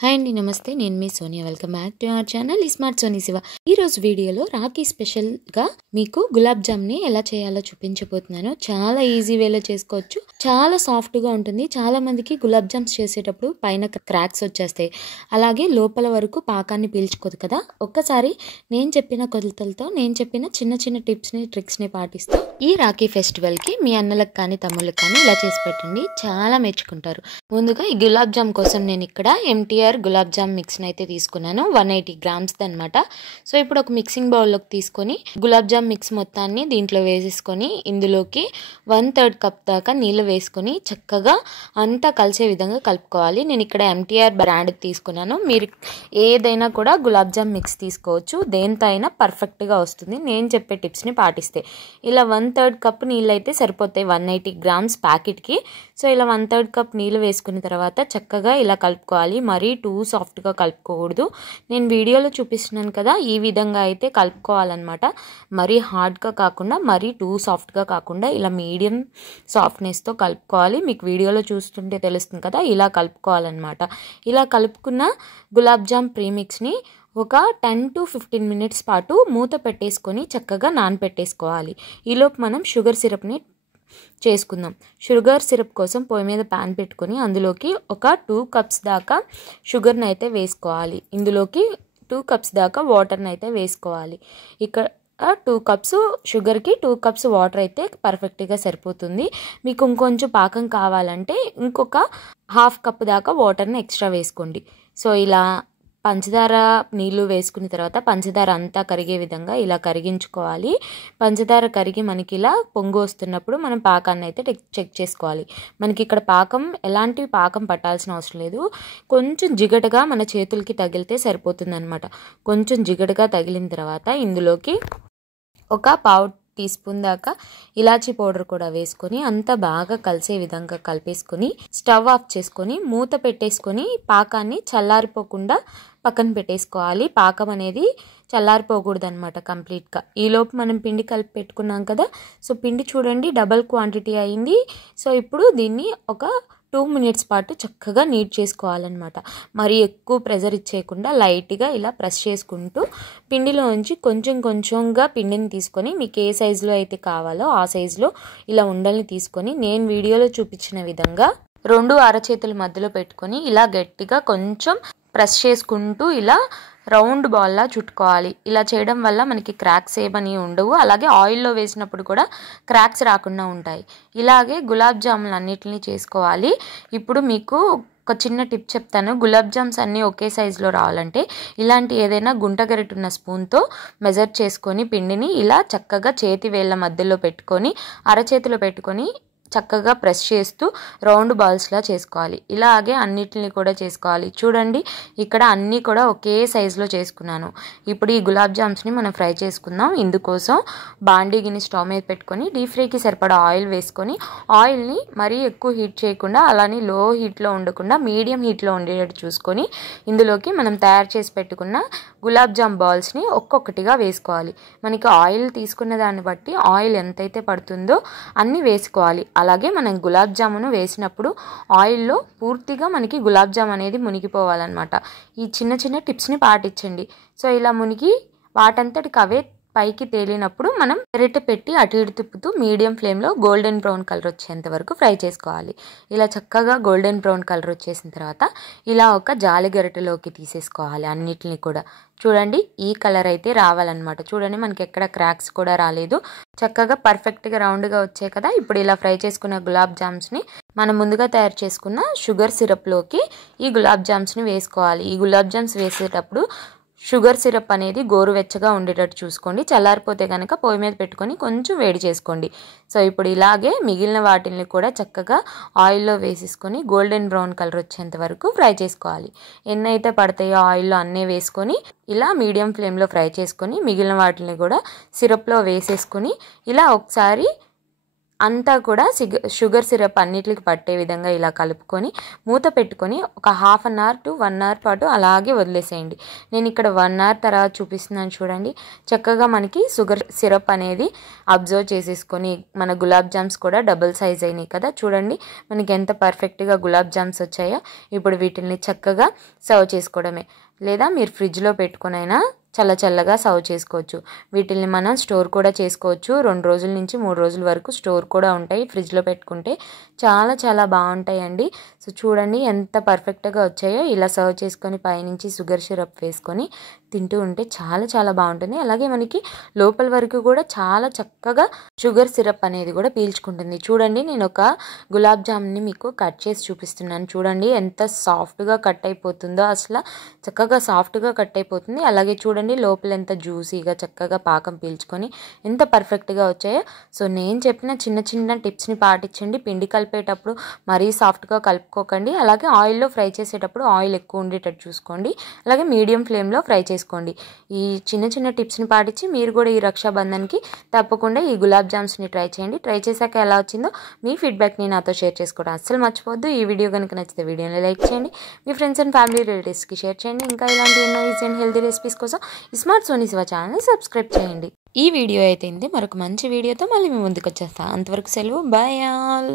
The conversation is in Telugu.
హాయ్ అండి, నమస్తే. నేను మీ Sonia. Welcome back to our channel smart Soni Shiva. ఈరోజు వీడియోలో రాఖీ స్పెషల్గా మీకు గులాబ్ జామ్ని ఎలా చేయాలో చూపించబోతున్నాను. చాలా ఈజీ వేలో చేసుకోవచ్చు, చాలా సాఫ్ట్గా ఉంటుంది. చాలా మందికి గులాబ్ జామ్స్ చేసేటప్పుడు పైన క్రాక్స్ వచ్చేస్తాయి, అలాగే లోపల వరకు పాకాన్ని పీల్చుకోదు కదా. ఒక్కసారి నేను చెప్పిన కొలతలతో, నేను చెప్పిన చిన్న చిన్న టిప్స్ని ట్రిక్స్ని పాటిస్తూ ఈ రాఖీ ఫెస్టివల్కి మీ అన్నలకు కానీ తమ్ముళ్ళకి కానీ ఇలా చేసి పెట్టండి, చాలా మెచ్చుకుంటారు. ముందుగా ఈ గులాబ్ జామ్ కోసం నేను ఇక్కడ MTR గులాబ్ జామ్ మిక్స్ని అయితే తీసుకున్నాను. 180 grams అనమాట. సో ఇప్పుడు ఒక మిక్సింగ్ బౌల్లోకి తీసుకొని గులాబ్ జామ్ మిక్స్ మొత్తాన్ని దీంట్లో వేసేసుకొని ఇందులోకి 1/3 కప్ దాకా నీళ్ళు వేసుకొని చక్కగా అంతా కలిసే విధంగా కలుపుకోవాలి. నేను ఇక్కడ MTR బ్రాండ్ తీసుకున్నాను. మీరు ఏదైనా కూడా గులాబ్ జామ్ మిక్స్ తీసుకోవచ్చు, దేంతో అయినా పర్ఫెక్ట్గా వస్తుంది నేను చెప్పే టిప్స్ని పాటిస్తే. ఇలా 1/3 కప్ నీళ్ళు అయితే సరిపోతాయి 180 grams ప్యాకెట్కి. సో ఇలా 1/3 కప్ నీళ్ళు వేసుకున్న తర్వాత చక్కగా ఇలా కలుపుకోవాలి. మరీ టూ సాఫ్ట్గా కలుపుకోకూడదు. నేను వీడియోలో చూపిస్తున్నాను కదా, ఈ విధంగా అయితే కలుపుకోవాలన్నమాట. మరీ హార్డ్గా కాకుండా, మరీ టూ సాఫ్ట్గా కాకుండా ఇలా మీడియం సాఫ్ట్నెస్తో కలుపుకోవాలి. మీకు వీడియోలో చూస్తుంటే తెలుస్తుంది కదా, ఇలా కలుపుకోవాలన్నమాట. ఇలా కలుపుకున్న గులాబ్ జామ్ ప్రీమిక్స్ని ఒక 10 to 15 minutes పాటు మూత పెట్టేసుకొని చక్కగా నానపెట్టేసుకోవాలి. ఈలోపు మనం షుగర్ సిరప్ని చేసుకుందాం. షుగర్ సిరప్ కోసం పొయ్యి మీద ప్యాన్ పెట్టుకొని అందులోకి ఒక 2 cups దాకా షుగర్ని అయితే వేసుకోవాలి. ఇందులోకి 2 cups దాకా వాటర్ని అయితే వేసుకోవాలి. ఇక్కడ 2 cups షుగర్కి 2 cups వాటర్ అయితే పర్ఫెక్ట్గా సరిపోతుంది. మీకు ఇంకొంచెం పాకం కావాలంటే ఇంకొక 1/2 cup దాకా వాటర్ని ఎక్స్ట్రా వేసుకోండి. సో ఇలా పంచదార నీళ్ళు వేసుకున్న తర్వాత పంచదార అంతా కరిగే విధంగా ఇలా కరిగించుకోవాలి. పంచదార కరిగి మనకి ఇలా పొంగు వస్తున్నప్పుడు మనం పాకాన్ని అయితే చెక్ చేసుకోవాలి. మనకి ఇక్కడ ఎలాంటి పాకం పట్టాల్సిన అవసరం లేదు. కొంచెం జిగటగా మన చేతులకి తగిలితే సరిపోతుంది అనమాట. కొంచెం జిగటగా తగిలిన తర్వాత ఇందులోకి ఒక 1/4 teaspoon దాకా ఇలాచీ పౌడర్ కూడా వేసుకొని అంతా బాగా కలిసే విధంగా కలిపేసుకొని స్టవ్ ఆఫ్ చేసుకొని మూత పెట్టేసుకొని పాకాన్ని చల్లారిపోకుండా పక్కన పెట్టేసుకోవాలి. పాకం అనేది చల్లారిపోకూడదు అనమాట కంప్లీట్గా. ఈలోపు మనం పిండి కలిపి పెట్టుకున్నాం కదా, సో పిండి చూడండి డబల్ క్వాంటిటీ అయింది. సో ఇప్పుడు దీన్ని ఒక 2 minutes పాటు చక్కగా నీట్ చేసుకోవాలన్నమాట. మరి ఎక్కువ ప్రెజర్ ఇచ్చేయకుండా లైట్గా ఇలా ప్రెస్ చేసుకుంటూ పిండిలోంచి కొంచెం కొంచెంగా పిండిని తీసుకొని మీకు ఏ సైజులో అయితే కావాలో ఆ సైజులో ఇలా ఉండల్ని తీసుకొని నేను వీడియోలో చూపించిన విధంగా 2 అరచేతుల మధ్యలో పెట్టుకొని ఇలా గట్టిగా కొంచెం ప్రెస్ చేసుకుంటూ ఇలా రౌండ్ బాల్లా చుట్టుకోవాలి. ఇలా చేయడం వల్ల మనకి క్రాక్స్ ఏమని ఉండవు, అలాగే ఆయిల్లో వేసినప్పుడు కూడా క్రాక్స్ రాకుండా ఉంటాయి. ఇలాగే గులాబ్ జాములు అన్నిటిని చేసుకోవాలి. ఇప్పుడు మీకు ఒక చిన్న టిప్ చెప్తాను. గులాబ్ జామ్స్ అన్నీ ఒకే సైజులో రావాలంటే ఇలాంటి ఏదైనా గుంట గరిటున్న స్పూన్తో మెజర్ చేసుకొని పిండిని ఇలా చక్కగా చేతి వేళ్ళ మధ్యలో పెట్టుకొని అరచేతిలో పెట్టుకొని చక్కగా ప్రెస్ చేస్తూ రౌండ్ బాల్స్లా చేసుకోవాలి. ఇలాగే అన్నిటిని కూడా చేసుకోవాలి. చూడండి ఇక్కడ అన్నీ కూడా ఒకే సైజులో చేసుకున్నాను. ఇప్పుడు ఈ గులాబ్ జామ్స్ని మనం ఫ్రై చేసుకుందాం. ఇందుకోసం బాండీ గిన్నె స్టవ్ మీద పెట్టుకొని డీప్ ఫ్రైకి సరిపడా ఆయిల్ వేసుకొని ఆయిల్ని మరీ ఎక్కువ హీట్ చేయకుండా అలానే లో హీట్లో ఉండకుండా మీడియం హీట్లో ఉండేటట్టు చూసుకొని ఇందులోకి మనం తయారు చేసి పెట్టుకున్న గులాబ్ జామ్ బాల్స్ని ఒక్కొక్కటిగా వేసుకోవాలి. మనకి ఆయిల్ తీసుకున్న దాన్ని బట్టి ఆయిల్ ఎంతైతే పడుతుందో అన్నీ వేసుకోవాలి. అలాగే మనం గులాబ్ జామును వేసినప్పుడు ఆయిల్లో పూర్తిగా మనకి గులాబ్ జామ్ అనేది మునిగిపోవాలన్నమాట. ఈ చిన్న చిన్న టిప్స్ని పాటించండి. సో ఇలా మునిగి వాటంతటికి అవే పైకి తేలినప్పుడు మనం గరిటె పెట్టి అటు ఇటు తిప్పుతూ మీడియం ఫ్లేమ్లో గోల్డెన్ బ్రౌన్ కలర్ వచ్చేంత వరకు ఫ్రై చేసుకోవాలి. ఇలా చక్కగా గోల్డెన్ బ్రౌన్ కలర్ వచ్చేసిన తర్వాత ఇలా ఒక జాలి గరిటెలోకి తీసేసుకోవాలి అన్నిటిని కూడా. చూడండి ఈ కలర్ అయితే రావాలన్నమాట. చూడండి మనకి ఎక్కడ క్రాక్స్ కూడా రాలేదు, చక్కగా పర్ఫెక్ట్గా రౌండ్గా వచ్చాయి కదా. ఇప్పుడు ఇలా ఫ్రై చేసుకున్న గులాబ్ జామ్స్ని మనం ముందుగా తయారు చేసుకున్న షుగర్ సిరప్లోకి ఈ గులాబ్ జామ్స్ని వేసుకోవాలి. ఈ గులాబ్ జామ్స్ వేసేటప్పుడు షుగర్ సిరప్ అనేది గోరువెచ్చగా ఉండేటట్టు చూసుకోండి. చల్లారిపోతే కనుక పొయ్యి మీద పెట్టుకొని కొంచెం వేడి చేసుకోండి. సో ఇప్పుడు ఇలాగే మిగిలిన వాటిని కూడా చక్కగా ఆయిల్లో వేసేసుకొని గోల్డెన్ బ్రౌన్ కలర్ వచ్చేంత వరకు ఫ్రై చేసుకోవాలి. ఎన్నైతే పడతాయో ఆయిల్లో అన్నీ వేసుకొని ఇలా మీడియం ఫ్లేమ్లో ఫ్రై చేసుకొని మిగిలిన వాటిని కూడా సిరప్లో వేసేసుకొని ఇలా ఒకసారి అంతా కూడా షుగర్ సిరప్ అన్నిటికి పట్టే విధంగా ఇలా కలుపుకొని మూత పెట్టుకొని ఒక half an hour to 1 hour పాటు అలాగే వదిలేసేయండి. నేను ఇక్కడ 1 అవర్ తర్వాత చూపిస్తున్నాను చూడండి. చక్కగా మనకి షుగర్ సిరప్ అనేది అబ్జర్వ్ చేసేసుకొని మన గులాబ్ జామ్స్ కూడా డబుల్ సైజ్ అయినాయి కదా. చూడండి మనకి ఎంత పర్ఫెక్ట్గా గులాబ్ జామ్స్ వచ్చాయో. ఇప్పుడు వీటిని చక్కగా సర్వ్ చేసుకోవడమే, లేదా మీరు ఫ్రిడ్జ్లో పెట్టుకునైనా చల్లగా సర్వ్ చేసుకోవచ్చు. వీటిని మనం స్టోర్ కూడా చేసుకోవచ్చు. 2 రోజుల నుంచి 3 రోజుల వరకు స్టోర్ కూడా ఉంటాయి ఫ్రిడ్జ్లో పెట్టుకుంటే. చాలా బాగుంటాయండి. సో చూడండి ఎంత పర్ఫెక్ట్గా వచ్చాయో. ఇలా సర్వ్ చేసుకొని పైనుంచి షుగర్ సిరప్ వేసుకొని తింటూ ఉంటే చాలా బాగుంటుంది. అలాగే మనకి లోపల వరకు కూడా చాలా చక్కగా షుగర్ సిరప్ అనేది కూడా పీల్చుకుంటుంది. చూడండి నేను ఒక గులాబ్ జామ్ని మీకు కట్ చేసి చూపిస్తున్నాను. చూడండి ఎంత సాఫ్ట్గా కట్ అయిపోతుందో, అసలు చక్కగా సాఫ్ట్గా కట్ అయిపోతుంది. అలాగే చూడండి లోపల ఎంత జ్యూసీగా చక్కగా పాకం పీల్చుకొని ఎంత పర్ఫెక్ట్గా వచ్చాయో. సో నేను చెప్పిన చిన్న టిప్స్ని పాటించండి. పిండి కలిపేటప్పుడు మరీ సాఫ్ట్గా కలుపుకోకండి. అలాగే ఆయిల్లో ఫ్రై చేసేటప్పుడు ఆయిల్ ఎక్కువ ఉండేటట్టు చూసుకోండి. అలాగే మీడియం ఫ్లేమ్లో ఫ్రై చేసుకోండి. ఈ చిన్న టిప్స్ని పాటించి మీరు కూడా ఈ రక్షాబంధన్కి తప్పకుండా ఈ గులాబ్ జామ్స్ని ట్రై చేయండి. ట్రై చేశాక ఎలా వచ్చిందో మీ ఫీడ్బ్యాక్ని నాతో షేర్ చేసుకోవడం అస్సలు మర్చిపోవద్దు. ఈ వీడియో కనుక నచ్చితే వీడియోని లైక్ చేయండి, మీ ఫ్రెండ్స్ అండ్ ఫ్యామిలీ రిలేటివ్స్కి షేర్ చేయండి. ఇంకా ఇలాంటి ఎన్నో ఈజీ అండ్ హెల్తీ రెసిపీస్ కోసం స్మార్ట్ సోనీ శివ ఛానల్ని సబ్స్క్రైబ్ చేయండి. ఈ వీడియో అయితే మరొక మంచి వీడియోతో మళ్ళీ మీ ముందుకు వచ్చేస్తా. అంతవరకు సెలవు. Bye all.